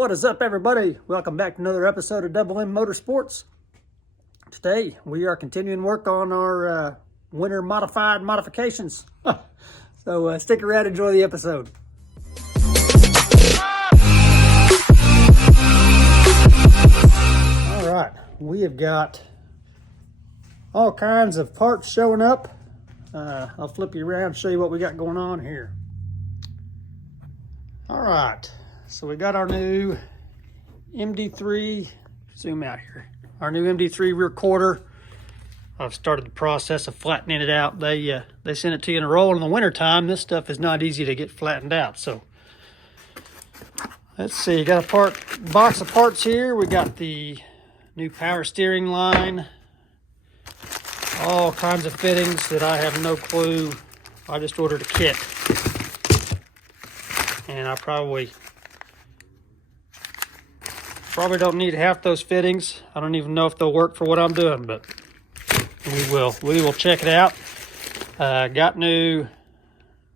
What is up, everybody? Welcome back to another episode of Double M Motorsports. Today we are continuing work on our winter modifications. So stick around, enjoy the episode. All right, we have got all kinds of parts showing up. I'll flip you around and show you what we got going on here. All right, so we got our new MD3, zoom out here, our new MD3 rear quarter. I've started the process of flattening it out. They send it to you in a roll in the winter time. This stuff is not easy to get flattened out. So let's see, got a box of parts here. We got the new power steering line, all kinds of fittings that I have no clue. I just ordered a kit, and I probably don't need half those fittings. I don't even know if they'll work for what I'm doing, but we will check it out. Got new,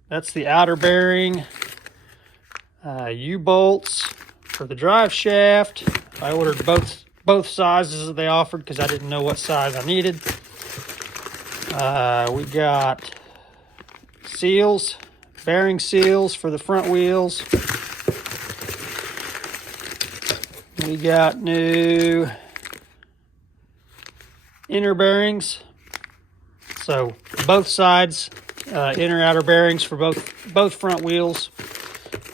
that's the outer bearing, U-bolts for the drive shaft. I ordered both sizes that they offered because I didn't know what size I needed. We got seals, bearing seals for the front wheels. We got new inner bearings, so both sides, inner outer bearings for both front wheels.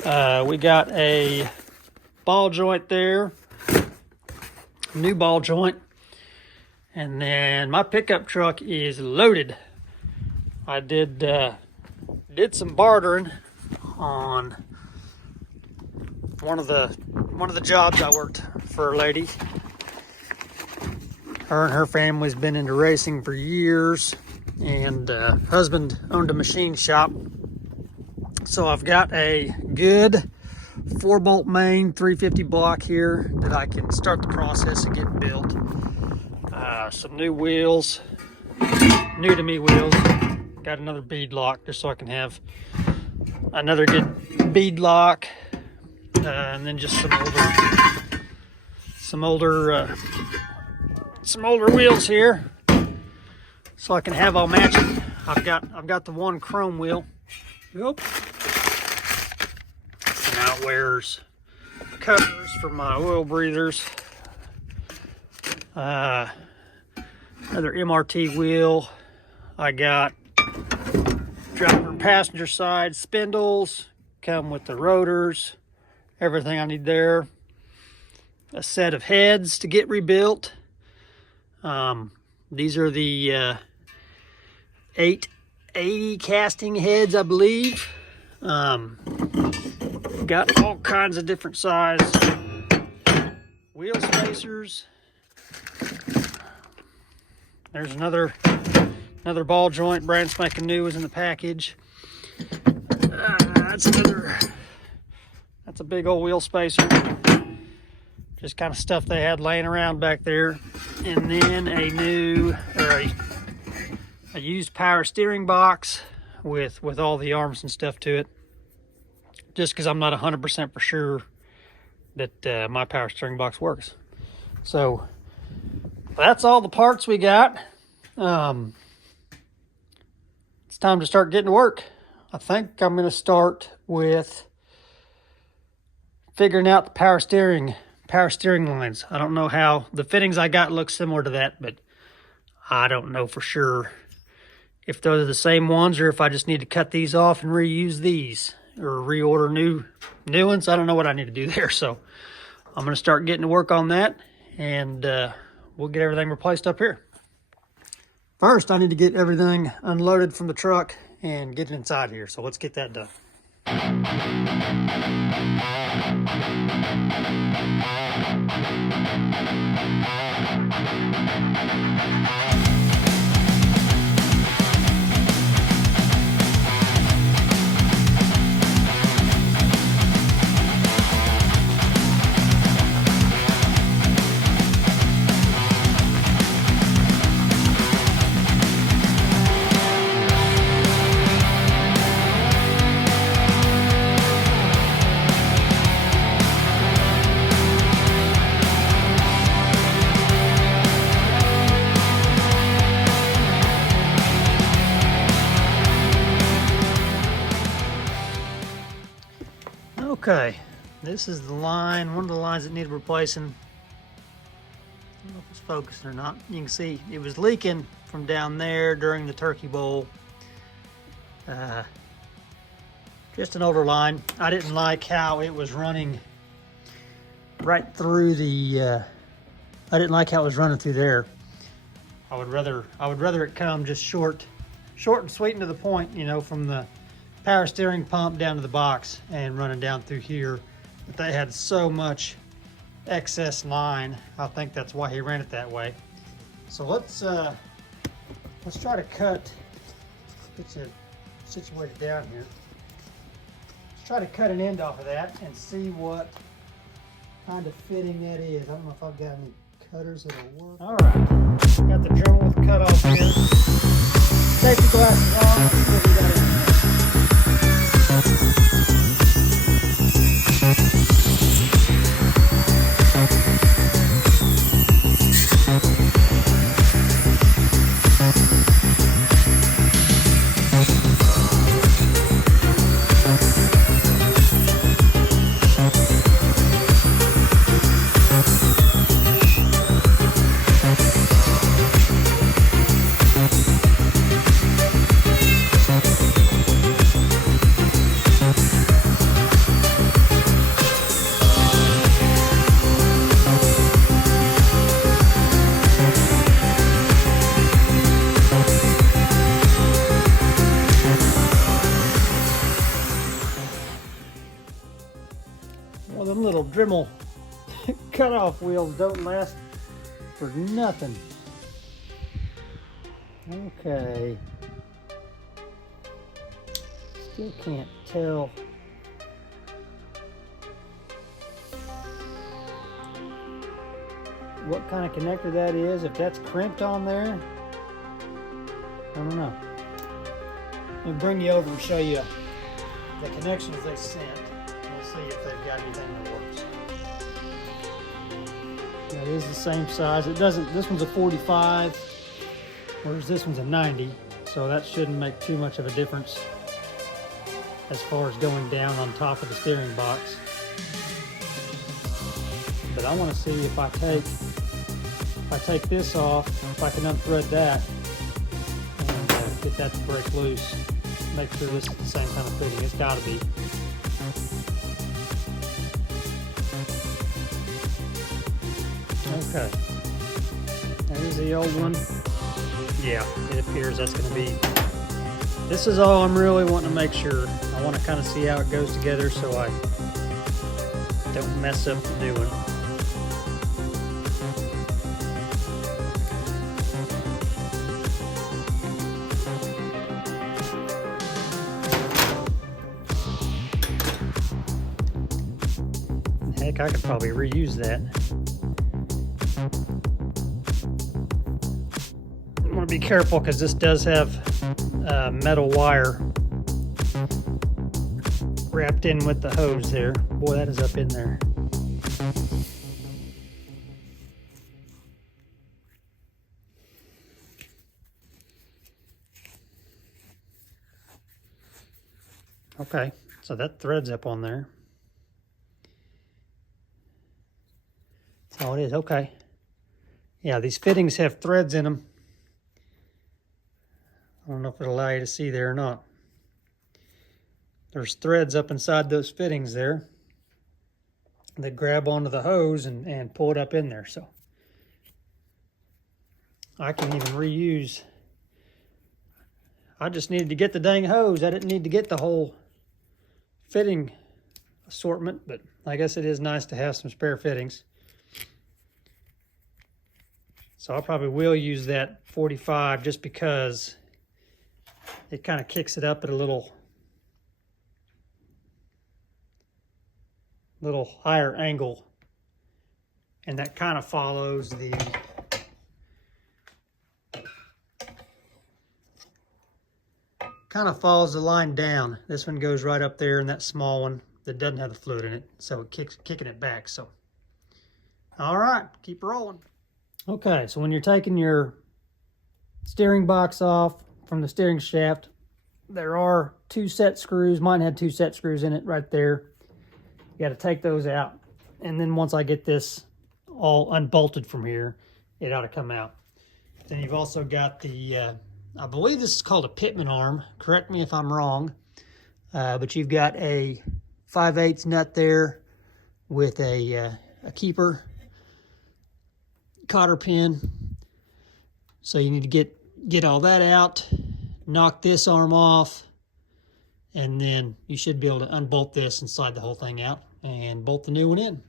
We got a ball joint there, new ball joint, and then my pickup truck is loaded. I did some bartering on one of the jobs. I worked for a lady. Her and her family's been into racing for years, and husband owned a machine shop. So I've got a good 4-bolt main 350 block here that I can start the process of getting built. Some new wheels, new to me wheels. Got another bead lock just so I can have another good bead lock. And then just some older wheels here, so I can have all matching. I've got the one chrome wheel. Yep. Now it wears covers for my oil breathers. Another MRT wheel. I got driver and passenger side spindles. Come with the rotors. Everything I need there. A set of heads to get rebuilt. These are the 880 casting heads, I believe. Got all kinds of different size wheel spacers. There's another ball joint, brand spanking new, is in the package. That's a big old wheel spacer. Just kind of stuff they had laying around back there. And then a used power steering box with all the arms and stuff to it. Just because I'm not 100% for sure that my power steering box works. So that's all the parts we got. It's time to start getting to work. I think I'm going to start with figuring out the power steering lines. I don't know how the fittings I got look similar to that, but I don't know for sure if those are the same ones or if I just need to cut these off and reuse these or reorder new ones. I don't know what I need to do there, so I'm going to start getting to work on that, and we'll get everything replaced up here. First, I need to get everything unloaded from the truck and get it inside here, so let's get that done. Okay, this is the line, one of the lines that needed replacing. I don't know if it's focusing or not. You can see it was leaking from down there during the turkey bowl. Just an older line. I didn't like how it was running right through the, I didn't like how it was running through there. I would rather it come just short and sweet and to the point, you know, from the power steering pump down to the box and running down through here. But they had so much excess line. I think that's why he ran it that way. So let's try to get you situated down here. Let's try to cut an end off of that and see what kind of fitting that is. I don't know if I've got any cutters that'll work. All right, got the Dremel with cutoff here. Safety glasses on. Let's see what we got in there. Well, them little Dremel cutoff wheels don't last for nothing. Okay. Still can't tell. What kind of connector that is, if that's crimped on there. I don't know. Let me bring you over and show you the connections they sent. We'll see if they've got anything that works. That is the same size. It doesn't, this one's a 45, whereas this one's a 90. So that shouldn't make too much of a difference as far as going down on top of the steering box. But I want to see if I take this off, if I can unthread that and get that to break loose. Make sure this is the same kind of fitting. It's got to be. Okay. There's the old one. Yeah, it appears that's going to be. This is all I'm really wanting to make sure. I want to kind of see how it goes together so I don't mess up the new one. Heck, I could probably reuse that. I want to be careful because this does have metal wire wrapped in with the hose there. Boy, that is up in there. Okay, so that threads up on there. That's all it is. Okay. Yeah, these fittings have threads in them. I don't know if it'll allow you to see there or not. There's threads up inside those fittings there that grab onto the hose and pull it up in there. So I can even reuse. I just needed to get the dang hose. I didn't need to get the whole fitting assortment, but I guess it is nice to have some spare fittings. So I probably will use that 45 just because it kind of kicks it up at a little higher angle, and that kind of follows the line down. This one goes right up there, and that small one that doesn't have the fluid in it, so it kicking it back. So all right, keep rolling. Okay, so when you're taking your steering box off from the steering shaft, there are two set screws. Mine had two set screws in it right there. You got to take those out. And then once I get this all unbolted from here, it ought to come out. Then you've also got the, I believe this is called a pitman arm. Correct me if I'm wrong. But you've got a 5/8 nut there with a keeper cotter pin. So you need to get all that out, knock this arm off, and then you should be able to unbolt this and slide the whole thing out and bolt the new one in.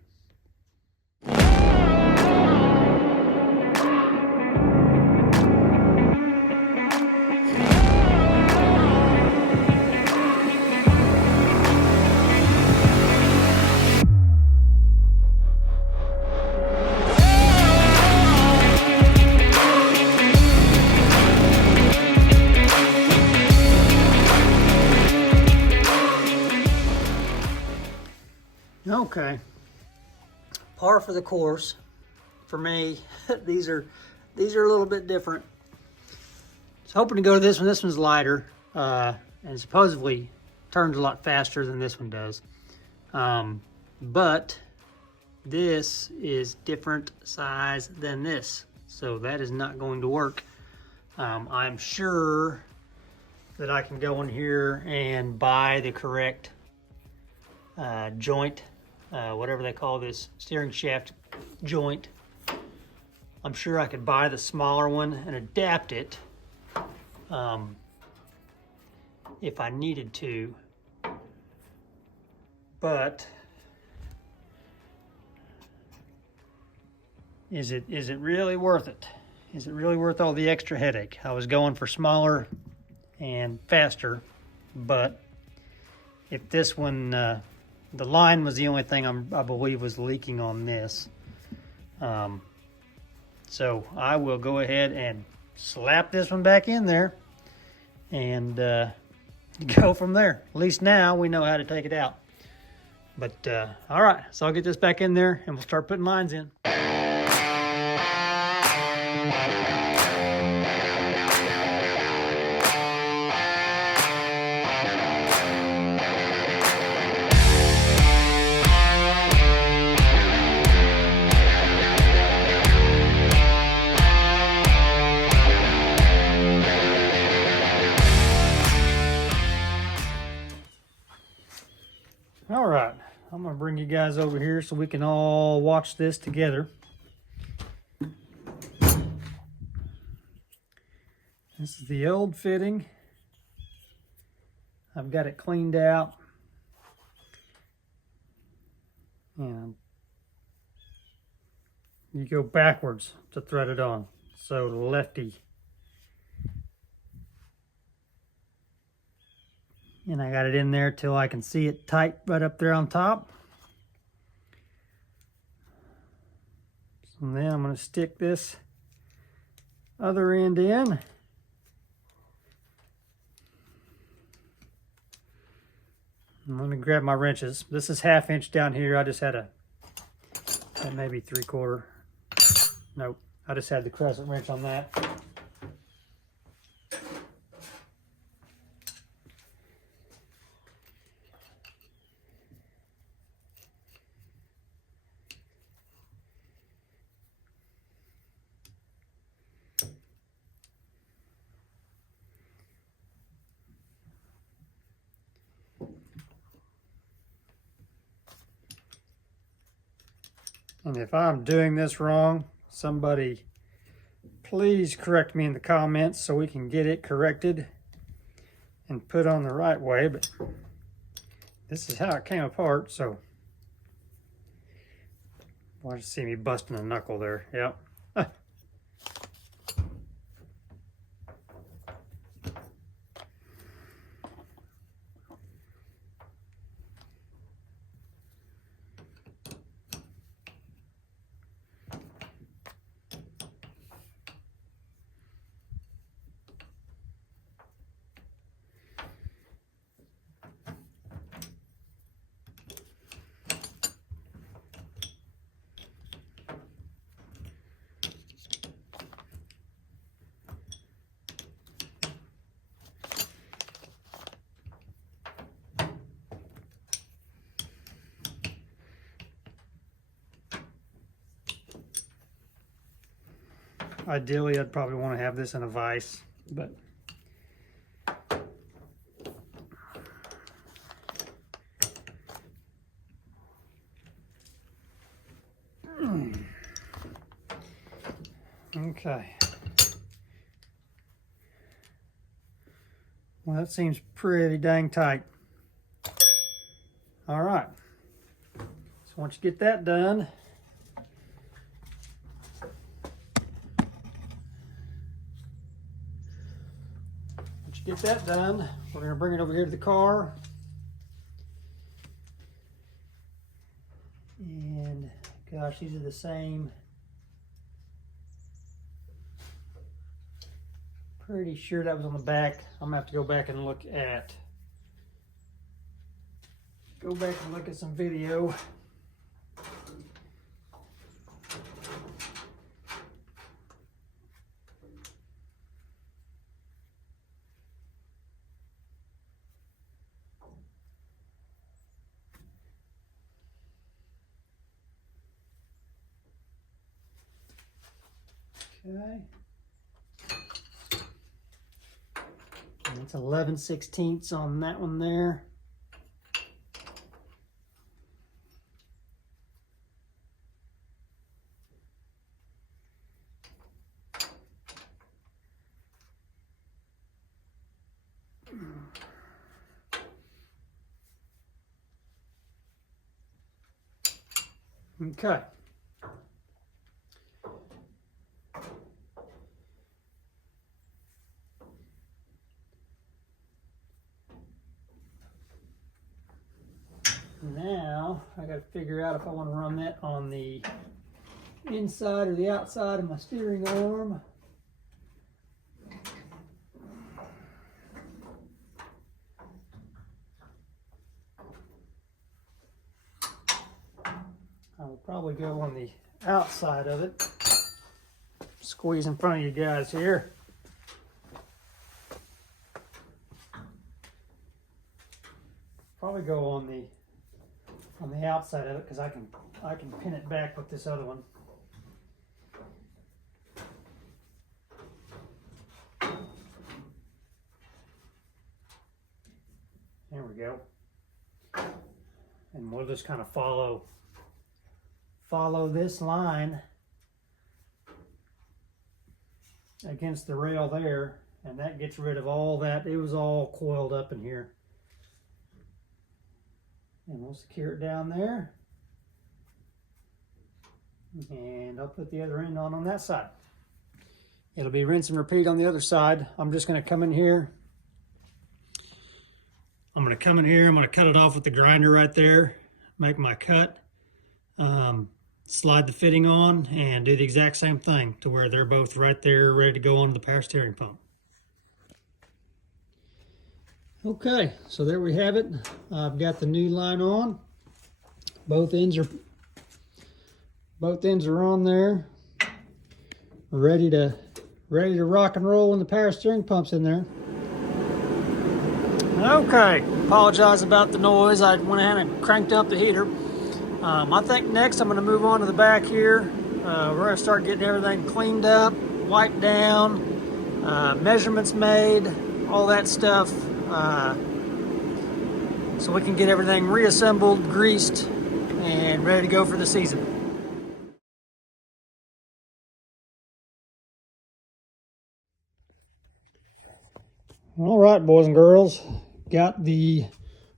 Okay, par for the course for me. These are a little bit different. I was hoping to go to this one. This one's lighter and supposedly turns a lot faster than this one does. But this is different size than this, so that is not going to work. I'm sure that I can go in here and buy the correct joint, whatever they call this, steering shaft joint. I'm sure I could buy the smaller one and adapt it if I needed to, but is it really worth it? Is it really worth all the extra headache? I was going for smaller and faster, but if this one, the line was the only thing I believe was leaking on this. So I will go ahead and slap this one back in there and go from there. At least now we know how to take it out. But all right, so I'll get this back in there and we'll start putting lines in. All right, I'm gonna bring you guys over here so we can all watch this together. This is the old fitting. I've got it cleaned out. And you go backwards to thread it on. So lefty. And I got it in there till I can see it tight right up there on top. And then I'm going to stick this other end in. I'm going to grab my wrenches. This is 1/2 inch down here. I just had maybe 3/4. Nope, I just had the crescent wrench on that. And if I'm doing this wrong, somebody please correct me in the comments so we can get it corrected and put on the right way. But this is how it came apart, so why did you see me busting a knuckle there? Yep. Ideally, I'd probably want to have this in a vise, but okay. Well, that seems pretty dang tight. All right. So once you get that done, we're going to bring it over here to the car. And gosh, these are the same. Pretty sure that was on the back. I'm gonna have to go back and look at some video. Okay. And it's 11/16 on that one there. Okay. Now I got to figure out if I want to run that on the inside or the outside of my steering arm. I will probably go on the outside of it. Squeeze in front of you guys here. Probably go on the outside of it because I can pin it back with this other one. There we go. And we'll just kind of follow this line against the rail there, and that gets rid of all that. It was all coiled up in here. And we'll secure it down there. And I'll put the other end on that side. It'll be rinse and repeat on the other side. I'm just going to come in here. I'm going to cut it off with the grinder right there, make my cut, slide the fitting on, and do the exact same thing to where they're both right there ready to go onto the power steering pump. Okay, so there we have it. I've got the new line on. Both ends are on there. Ready to rock and roll when the power steering pump's in there. Okay, apologize about the noise. I went ahead and cranked up the heater. I think next I'm going to move on to the back here. We're going to start getting everything cleaned up, wiped down, measurements made, all that stuff, so we can get everything reassembled, greased, and ready to go for the season. All right, boys and girls, got the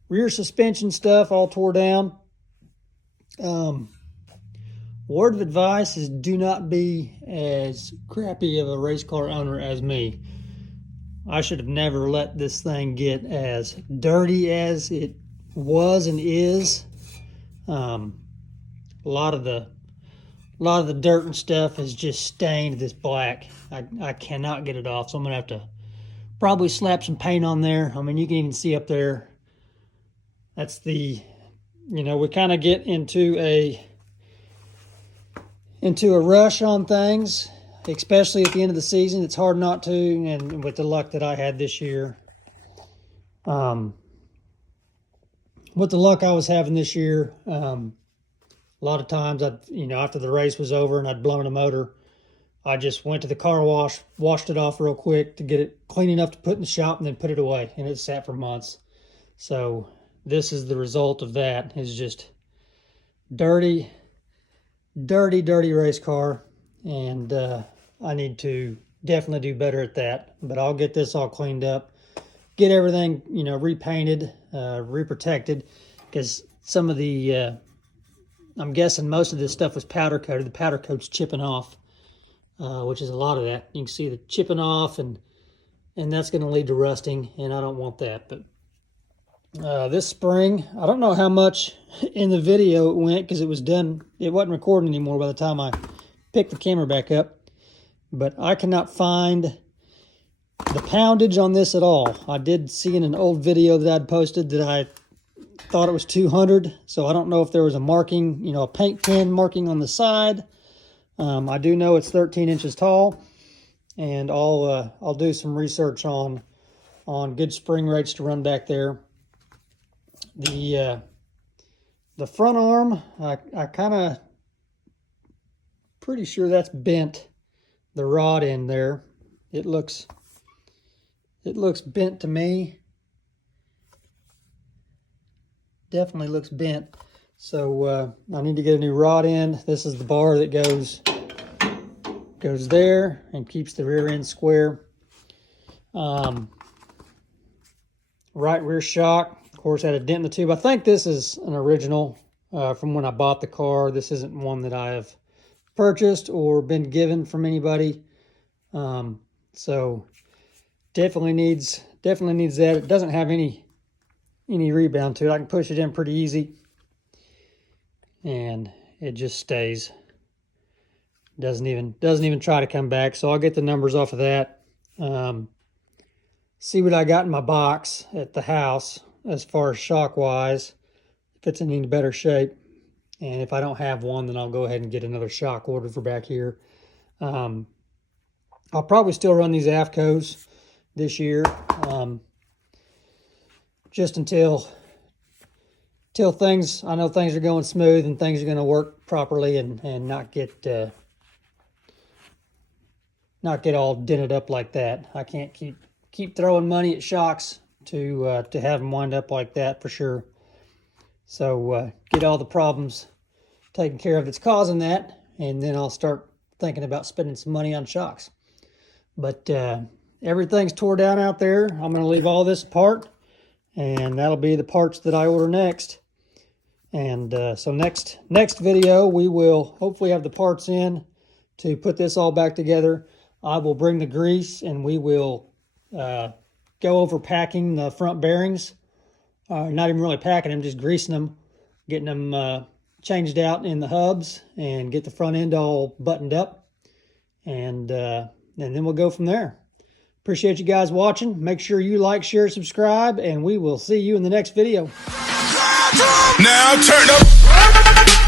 rear suspension stuff all tore down. Word of advice is do not be as crappy of a race car owner as me. I should have never let this thing get as dirty as it was and is. A lot of the dirt and stuff is just stained this black. I cannot get it off, so I'm gonna have to probably slap some paint on there. I mean, you can even see up there. That's the, we kind of get into a rush on things, especially at the end of the season. It's hard not to, and with the luck that I had this year, with the luck I was having this year, a lot of times after the race was over and I'd blown a motor, I just went to the car wash, washed it off real quick to get it clean enough to put in the shop, and then put it away, and it sat for months. So this is the result of that. It's just dirty race car, and I need to definitely do better at that. But I'll get this all cleaned up, get everything, you know, repainted, reprotected, because some of the I'm guessing most of this stuff was powder coated. The powder coat's chipping off, which is a lot of that. You can see the chipping off, and that's going to lead to rusting, and I don't want that. But this spring, I don't know how much in the video it went because it was done. It wasn't recording anymore by the time I picked the camera back up. But I cannot find the poundage on this at all. I did see in an old video that I'd posted that I thought it was 200. So I don't know if there was a marking, you know, a paint pen marking on the side. I do know it's 13 inches tall, and I'll do some research on good spring rates to run back there. The front arm, I kind of pretty sure that's bent. The rod in there, it looks bent to me. Definitely looks bent. So I need to get a new rod in. This is the bar that goes there and keeps the rear end square. Right rear shock, of course, had a dent in the tube. I think this is an original from when I bought the car. This isn't one that I have purchased or been given from anybody. So definitely needs that. It doesn't have any rebound to it. I can push it in pretty easy, and it just stays. Doesn't even try to come back. So I'll get the numbers off of that. See what I got in my box at the house as far as shock wise, if it's in any better shape. And if I don't have one, then I'll go ahead and get another shock ordered for back here. I'll probably still run these AFCOs this year, just until things, I know things are going smooth and things are going to work properly, and not get all dented up like that. I can't keep throwing money at shocks to have them wind up like that for sure. So get all the problems taken care of that's causing that, and then I'll start thinking about spending some money on shocks. But everything's tore down out there. I'm going to leave all this apart, and that'll be the parts that I order next. And so next video, we will hopefully have the parts in to put this all back together. I will bring the grease, and we will go over packing the front bearings. Not even really packing them, just greasing them, getting them changed out in the hubs, and get the front end all buttoned up. And then we'll go from there. Appreciate you guys watching. Make sure you like, share, subscribe, and we will see you in the next video. Now turn up.